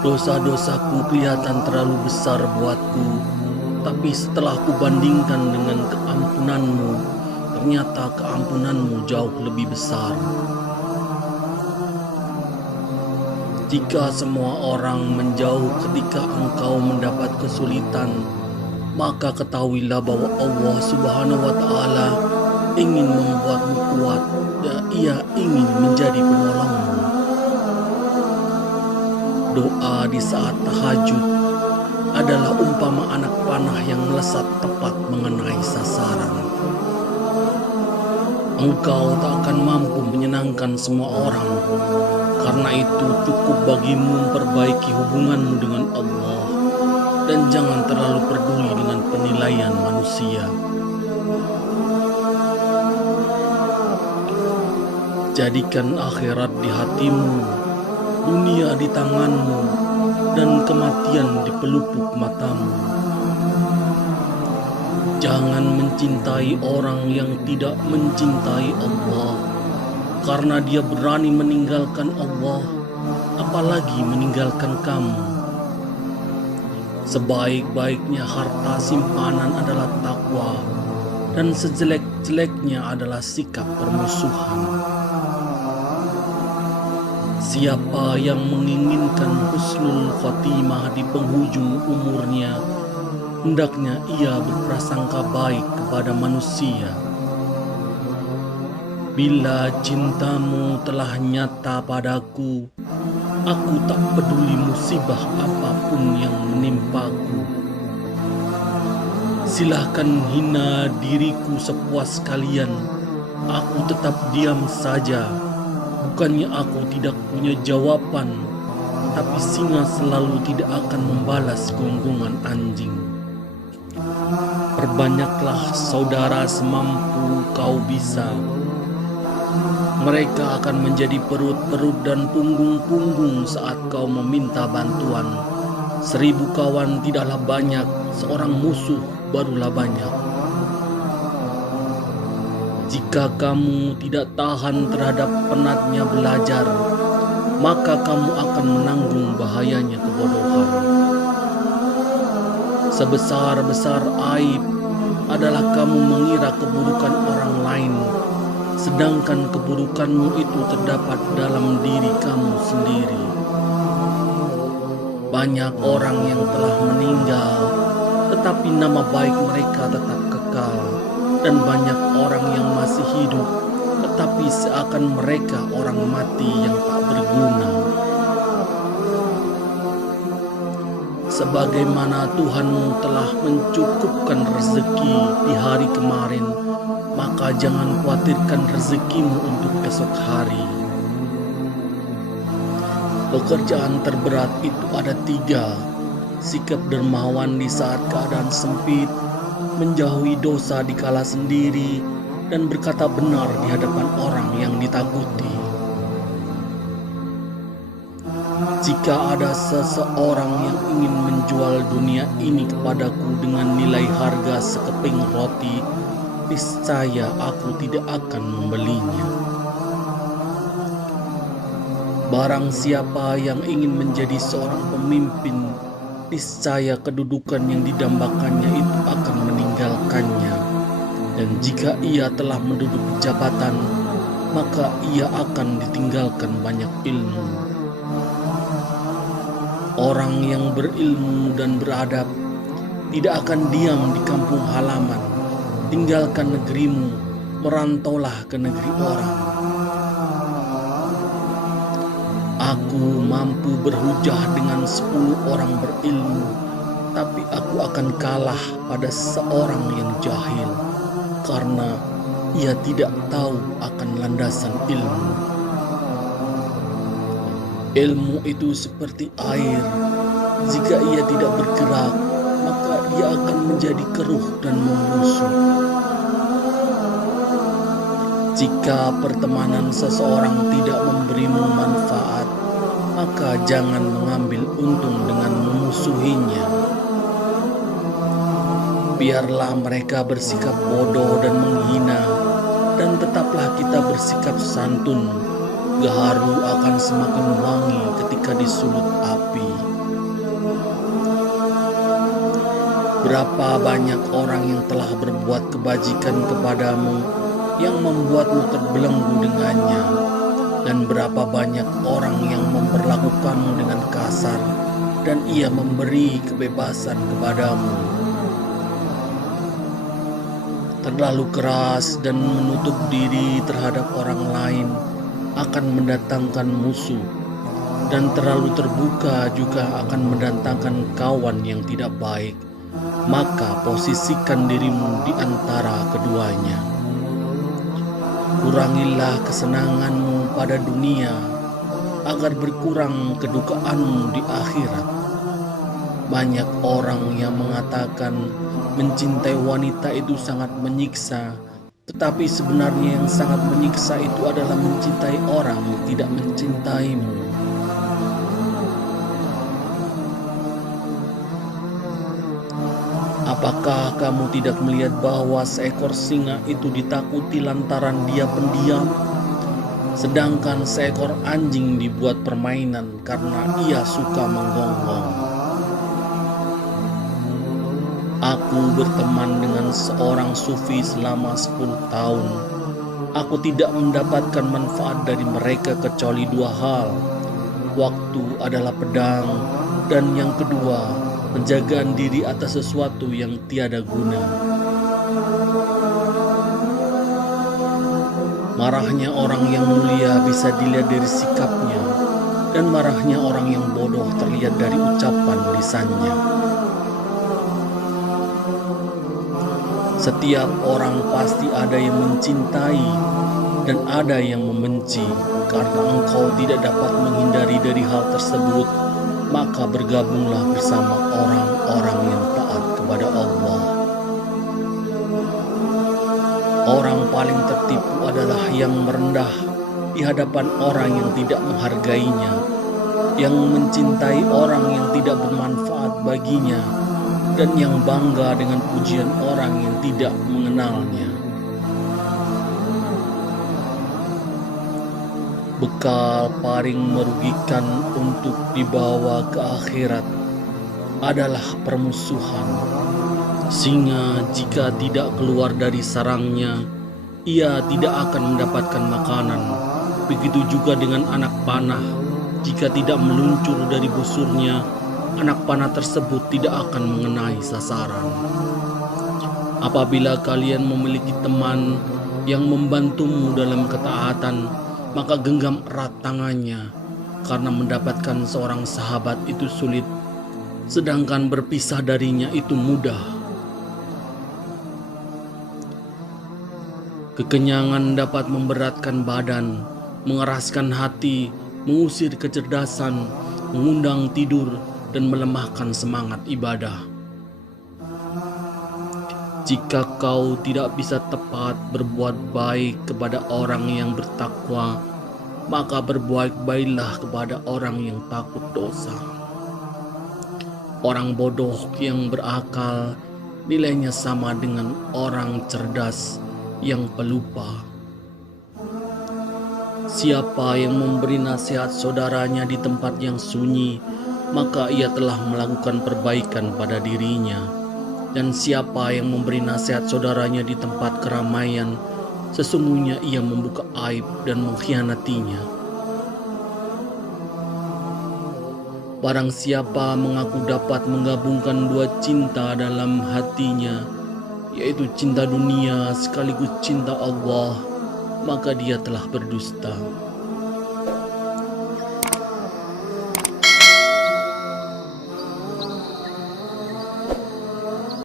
Dosa-dosaku kelihatan terlalu besar buatku, tapi setelah kubandingkan dengan keampunanmu, ternyata keampunanmu jauh lebih besar. Jika semua orang menjauh ketika engkau mendapat kesulitan, maka ketahuilah bahwa Allah Subhanahu wa Ta'ala ingin membuatmu kuat dan Ia ingin menjadi penolongmu. Doa di saat tahajud adalah umpama anak panah yang melesat tepat mengenai sasaran. Engkau tak akan mampu menyenangkan semua orang, karena itu cukup bagimu memperbaiki hubunganmu dengan Allah dan jangan terlalu peduli dengan penilaian manusia. Jadikan akhirat di hatimu, dunia di tanganmu, dan kematian di pelupuk matamu. Jangan mencintai orang yang tidak mencintai Allah, karena dia berani meninggalkan Allah, apalagi meninggalkan kamu. Sebaik-baiknya harta simpanan adalah takwa, dan sejelek-jeleknya adalah sikap permusuhan. Siapa yang menginginkan husnul khotimah di penghujung umurnya, hendaknya ia berprasangka baik kepada manusia. Bila cintamu telah nyata padaku, aku tak peduli musibah apapun yang menimpaku. Silahkan hina diriku sepuas kalian, aku tetap diam saja. Bukannya aku tidak punya jawaban, tapi singa selalu tidak akan membalas gonggongan anjing. Perbanyaklah saudara semampu kau bisa. Mereka akan menjadi perut-perut dan punggung-punggung saat kau meminta bantuan. 1000 kawan tidaklah banyak, seorang musuh barulah banyak. Jika kamu tidak tahan terhadap penatnya belajar, maka kamu akan menanggung bahayanya kebodohan. Sebesar-besar aib adalah kamu mengira keburukan orang lain, sedangkan keburukanmu itu terdapat dalam diri kamu sendiri. Banyak orang yang telah meninggal, tetapi nama baik mereka tetap kekal. Dan banyak orang yang masih hidup, tetapi seakan mereka orang mati yang tak berguna. Sebagaimana Tuhanmu telah mencukupkan rezeki di hari kemarin, maka jangan khawatirkan rezekimu untuk esok hari. Pekerjaan terberat itu ada 3: sikap dermawan di saat keadaan sempit, menjauhi dosa di kala sendiri, dan berkata benar di hadapan orang yang ditakuti. Jika ada seseorang yang ingin menjual dunia ini kepadaku dengan nilai harga sekeping roti, niscaya aku tidak akan membelinya. Barang siapa yang ingin menjadi seorang pemimpin, niscaya kedudukan yang didambakannya itu akan meninggalkannya. Dan jika ia telah menduduki jabatan, maka ia akan ditinggalkan banyak ilmu. Orang yang berilmu dan beradab tidak akan diam di kampung halaman. Tinggalkan negerimu, merantaulah ke negeri orang. Aku mampu berhujah dengan 10 orang berilmu, tapi aku akan kalah pada seorang yang jahil, karena ia tidak tahu akan landasan ilmu. Ilmu itu seperti air, jika ia tidak bergerak, maka ia akan menjadi keruh dan membusuk. Jika pertemanan seseorang tidak memberimu manfaat, maka jangan mengambil untung dengan memusuhinya. Biarlah mereka bersikap bodoh dan menghina, dan tetaplah kita bersikap santun. Gaharu akan semakin wangi ketika disulut api. Berapa banyak orang yang telah berbuat kebajikan kepadamu yang membuatmu terbelenggu dengannya, dan berapa banyak orang yang memperlakukanmu dengan kasar dan ia memberi kebebasan kepadamu. Terlalu keras dan menutup diri terhadap orang lain akan mendatangkan musuh, dan terlalu terbuka juga akan mendatangkan kawan yang tidak baik. Maka posisikan dirimu di antara keduanya. Kurangilah kesenanganmu pada dunia agar berkurang kedukaanmu di akhirat. Banyak orang yang mengatakan mencintai wanita itu sangat menyiksa, tetapi sebenarnya yang sangat menyiksa itu adalah mencintai orang yang tidak mencintaimu. Apakah kamu tidak melihat bahwa seekor singa itu ditakuti lantaran dia pendiam, sedangkan seekor anjing dibuat permainan karena ia suka menggonggong? Aku berteman dengan seorang sufi selama 10 tahun. Aku tidak mendapatkan manfaat dari mereka kecuali 2 hal. Waktu adalah pedang, dan yang kedua, penjagaan diri atas sesuatu yang tiada guna. Marahnya orang yang mulia bisa dilihat dari sikapnya, dan marahnya orang yang bodoh terlihat dari ucapan lisannya. Setiap orang pasti ada yang mencintai dan ada yang membenci. Karena engkau tidak dapat menghindari dari hal tersebut, maka bergabunglah bersama orang-orang yang taat kepada Allah. Orang paling tertipu adalah yang merendah di hadapan orang yang tidak menghargainya, yang mencintai orang yang tidak bermanfaat baginya, dan yang bangga dengan pujian orang yang tidak mengenalnya. Bekal paling merugikan untuk dibawa ke akhirat adalah permusuhan. Singa jika tidak keluar dari sarangnya, ia tidak akan mendapatkan makanan. Begitu juga dengan anak panah, jika tidak meluncur dari busurnya, anak panah tersebut tidak akan mengenai sasaran. Apabila kalian memiliki teman yang membantumu dalam ketaatan, maka genggam erat tangannya, karena mendapatkan seorang sahabat itu sulit, sedangkan berpisah darinya itu mudah. Kekenyangan dapat memberatkan badan, mengeraskan hati, mengusir kecerdasan, mengundang tidur, dan melemahkan semangat ibadah. Jika kau tidak bisa tepat berbuat baik kepada orang yang bertakwa, maka berbaik-baiklah kepada orang yang takut dosa. Orang bodoh yang berakal nilainya sama dengan orang cerdas yang pelupa. Siapa yang memberi nasihat saudaranya di tempat yang sunyi, maka ia telah melakukan perbaikan pada dirinya. Dan siapa yang memberi nasihat saudaranya di tempat keramaian, sesungguhnya ia membuka aib dan mengkhianatinya. Barang siapa mengaku dapat menggabungkan 2 cinta dalam hatinya, yaitu cinta dunia sekaligus cinta Allah, maka dia telah berdusta.